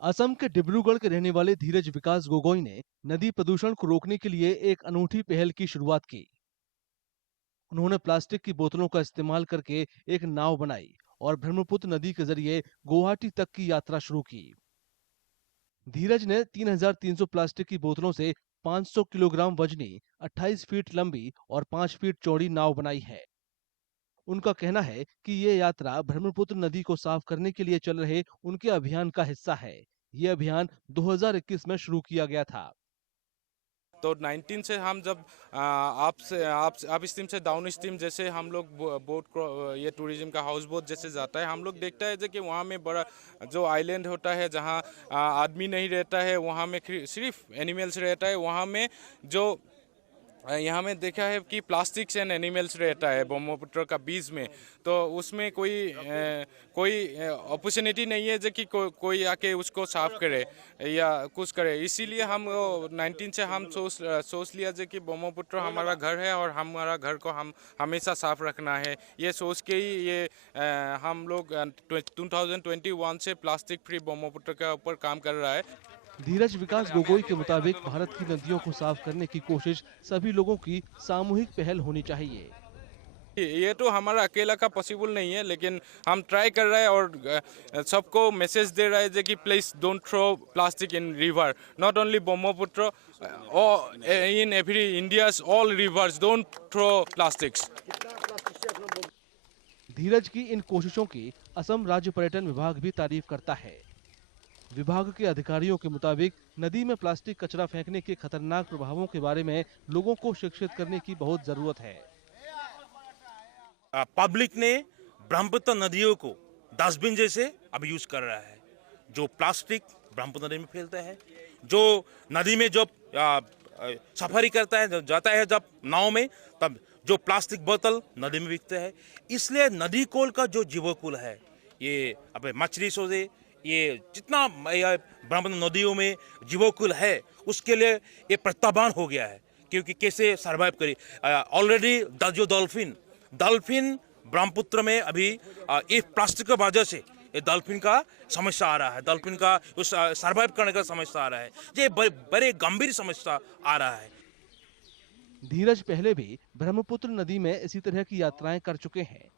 असम के डिब्रूगढ़ के रहने वाले धीरज विकास गोगोई ने नदी प्रदूषण को रोकने के लिए एक अनूठी पहल की शुरुआत की। उन्होंने प्लास्टिक की बोतलों का इस्तेमाल करके एक नाव बनाई और ब्रह्मपुत्र नदी के जरिए गुवाहाटी तक की यात्रा शुरू की। धीरज ने 3,300 प्लास्टिक की बोतलों से 500 किलोग्राम वजनी, 28 फीट लंबी और 5 फीट चौड़ी नाव बनाई है। उनका कहना है कि ये यात्रा ब्रह्मपुत्र नदी को साफ करने के लिए चल रहे उनके अभियान का हिस्सा है। ये अभियान 2021 में शुरू किया गया था। तो 19 से हम जब आप स्ट्रीम से डाउन स्ट्रीम जैसे हम लोग बोट ये टूरिज्म का हाउस बोट जैसे जाता है, हम लोग देखता है कि वहाँ में बड़ा जो आइलैंड होता है जहाँ आदमी नहीं रहता है, वहाँ में सिर्फ एनिमल्स रहता है। वहाँ में जो यहाँ में देखा है कि प्लास्टिक्स एंड एनिमल्स रहता है ब्रह्मपुत्र का बीच में, तो उसमें कोई अपॉर्चुनिटी नहीं है जो कि कोई आके उसको साफ करे या कुछ करे। इसीलिए हम 19 से हम सोच लिया जो कि ब्रह्मपुत्र हमारा घर है और हमारा घर को हम हमेशा साफ रखना है। ये सोच के ही हम लोग 2021 से प्लास्टिक फ्री ब्रह्मपुत्र के ऊपर काम कर रहा है। धीरज विकास गोगोई के मुताबिक भारत की नदियों को साफ करने की कोशिश सभी लोगों की सामूहिक पहल होनी चाहिए। ये तो हमारा अकेला का पॉसिबल नहीं है, लेकिन हम ट्राई कर रहे हैं और सबको मैसेज दे रहे हैं कि please don't throw plastic in river, not only Brahmaputra, in every India's all rivers don't throw plastics. Dheeraj की इन कोशिशों की असम राज्य पर्यटन विभाग भी तारीफ करता है। विभाग के अधिकारियों के मुताबिक नदी में प्लास्टिक कचरा फेंकने के खतरनाक प्रभावों के बारे में लोगों को शिक्षित करने की बहुत जरूरत है। पब्लिक ने ब्रह्मपुत्र नदियों को डस्टबिन जैसे अब यूज कर रहा है। जो प्लास्टिक ब्रह्मपुत्र नदी में फैलता है, जो नदी में जब सफारी करता है, जाता है जब नाव में, तब जो प्लास्टिक बोतल नदी में बिकता है। इसलिए नदी कोल का जो जीवकुल है, ये अब मछली सोचे, ये जितना ब्रह्मपुत्र नदियों में जीवकुल है, उसके लिए ये प्रत्याह्वान हो गया है। क्योंकि कैसे सर्वाइव करे। ऑलरेडी जो डॉल्फिन ब्रह्मपुत्र में अभी एक प्लास्टिक की वजह से ये डॉल्फिन का समस्या आ रहा है, डॉल्फिन का उस सर्वाइव करने का समस्या आ रहा है। ये बड़े गंभीर समस्या आ रहा है। धीरज पहले भी ब्रह्मपुत्र नदी में इसी तरह की यात्राएं कर चुके हैं।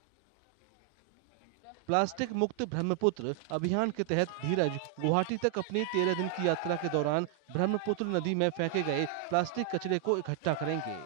प्लास्टिक मुक्त ब्रह्मपुत्र अभियान के तहत धीरज गुवाहाटी तक अपनी 13 दिन की यात्रा के दौरान ब्रह्मपुत्र नदी में फेंके गए प्लास्टिक कचरे को इकट्ठा करेंगे।